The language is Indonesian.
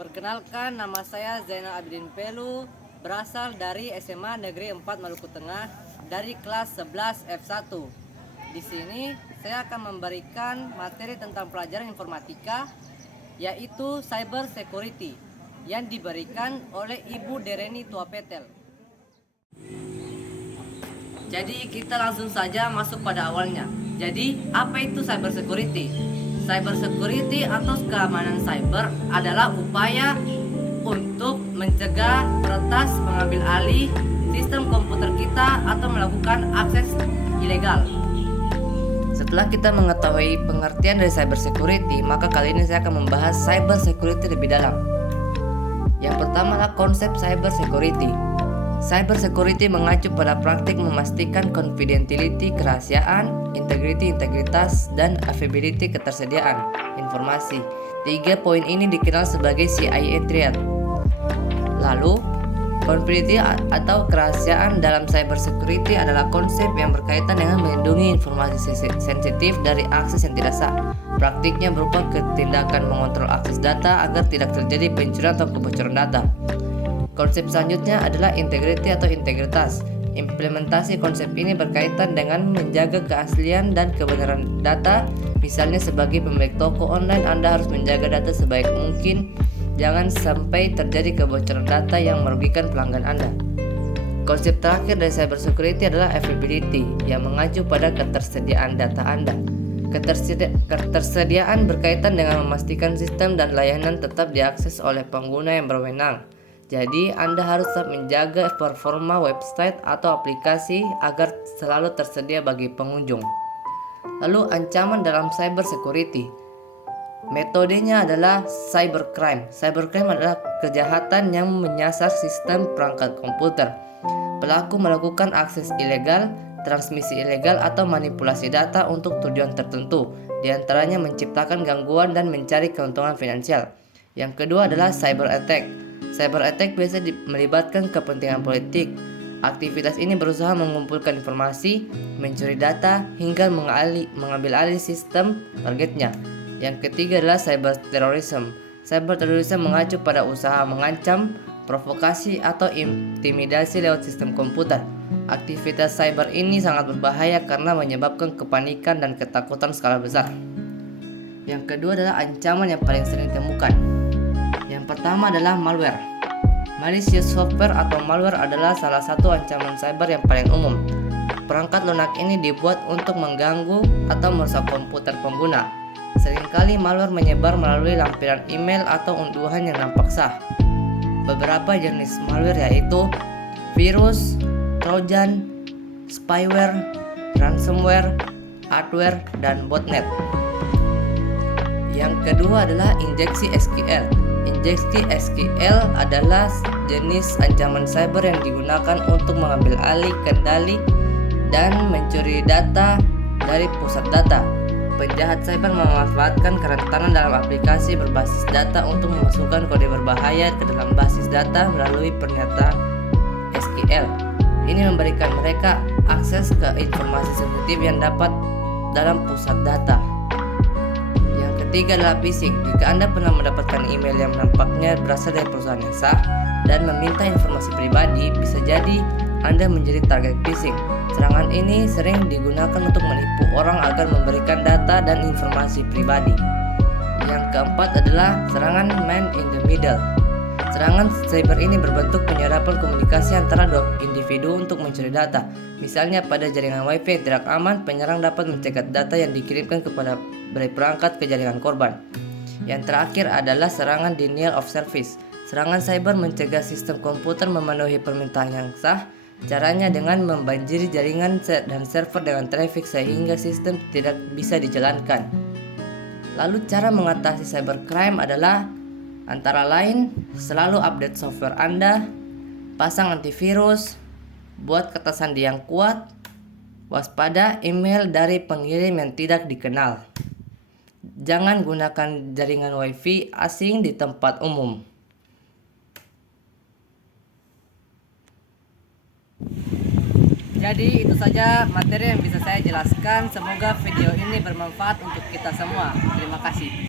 Perkenalkan, nama saya Zainal Abidin Pelu, berasal dari SMA Negeri 4 Maluku Tengah dari kelas 11 F1. Di sini saya akan memberikan materi tentang pelajaran informatika, yaitu cyber security, yang diberikan oleh Ibu Dereni Tuapetel. Jadi kita langsung saja masuk pada awalnya. Jadi apa itu cyber security? Cyber security atau keamanan cyber adalah upaya untuk mencegah, meretas, mengambil alih sistem komputer kita atau melakukan akses ilegal. Setelah kita mengetahui pengertian dari cyber security, maka kali ini saya akan membahas cyber security lebih dalam. Yang pertama adalah konsep cyber security. Cyber security mengacu pada praktik memastikan confidentiality, kerahasiaan, integritas, dan availability, ketersediaan informasi. 3 poin ini dikenal sebagai CIA triad. Lalu, confidentiality atau kerahasiaan dalam cyber security adalah konsep yang berkaitan dengan melindungi informasi sensitif dari akses yang tidak sah. Praktiknya berupa tindakan mengontrol akses data agar tidak terjadi pencurian atau kebocoran data. Konsep selanjutnya adalah integrity atau integritas. Implementasi konsep ini berkaitan dengan menjaga keaslian dan kebenaran data. Misalnya sebagai pemilik toko online, Anda harus menjaga data sebaik mungkin. Jangan sampai terjadi kebocoran data yang merugikan pelanggan Anda. Konsep terakhir dari cybersecurity adalah availability, yang mengacu pada ketersediaan data Anda. Ketersediaan berkaitan dengan memastikan sistem dan layanan tetap diakses oleh pengguna yang berwenang. Jadi, Anda harus tetap menjaga performa website atau aplikasi agar selalu tersedia bagi pengunjung. Lalu, ancaman dalam cyber security. Metodenya adalah cybercrime. Cybercrime adalah kejahatan yang menyasar sistem perangkat komputer. Pelaku melakukan akses ilegal, transmisi ilegal, atau manipulasi data untuk tujuan tertentu, di antaranya menciptakan gangguan dan mencari keuntungan finansial. Yang kedua adalah cyber attack. Cyber attack biasa melibatkan kepentingan politik. Aktivitas ini berusaha mengumpulkan informasi, mencuri data, hingga mengambil alih sistem targetnya. Yang ketiga adalah cyber terrorism. Cyber terrorism mengacu pada usaha mengancam, provokasi, atau intimidasi lewat sistem komputer. Aktivitas cyber ini sangat berbahaya karena menyebabkan kepanikan dan ketakutan skala besar. Yang kedua adalah ancaman yang paling sering ditemukan. Yang pertama adalah malware. Malicious software atau malware adalah salah satu ancaman cyber yang paling umum. Perangkat lunak ini dibuat untuk mengganggu atau merusak komputer pengguna. Seringkali malware menyebar melalui lampiran email atau unduhan yang nampak sah. Beberapa jenis malware yaitu virus, trojan, spyware, ransomware, adware, dan botnet. Yang kedua adalah injeksi SQL. Injeksi SQL adalah jenis ancaman cyber yang digunakan untuk mengambil alih kendali dan mencuri data dari pusat data. Penjahat cyber memanfaatkan kerentanan dalam aplikasi berbasis data untuk memasukkan kode berbahaya ke dalam basis data melalui pernyataan SQL. Ini memberikan mereka akses ke informasi sensitif yang dapat dalam pusat data. Ketiga adalah phishing. Jika Anda pernah mendapatkan email yang nampaknya berasal dari perusahaan yang sah dan meminta informasi pribadi, bisa jadi Anda menjadi target phishing. Serangan ini sering digunakan untuk menipu orang agar memberikan data dan informasi pribadi. Yang keempat adalah serangan man in the middle. Serangan cyber ini berbentuk penyerapan komunikasi antara dua individu untuk mencuri data. Misalnya pada jaringan WiFi yang tidak aman, penyerang dapat mencegat data yang dikirimkan kepada dari perangkat ke jaringan korban. Yang terakhir adalah serangan denial of service. Serangan cyber mencegah sistem komputer memenuhi permintaan yang sah. Caranya dengan membanjiri jaringan dan server dengan traffic sehingga sistem tidak bisa dijalankan. Lalu cara mengatasi cybercrime adalah antara lain selalu update software Anda, pasang antivirus, buat kata sandi yang kuat, waspada email dari pengirim yang tidak dikenal. Jangan gunakan jaringan WiFi asing di tempat umum. Jadi itu saja materi yang bisa saya jelaskan. Semoga video ini bermanfaat untuk kita semua. Terima kasih.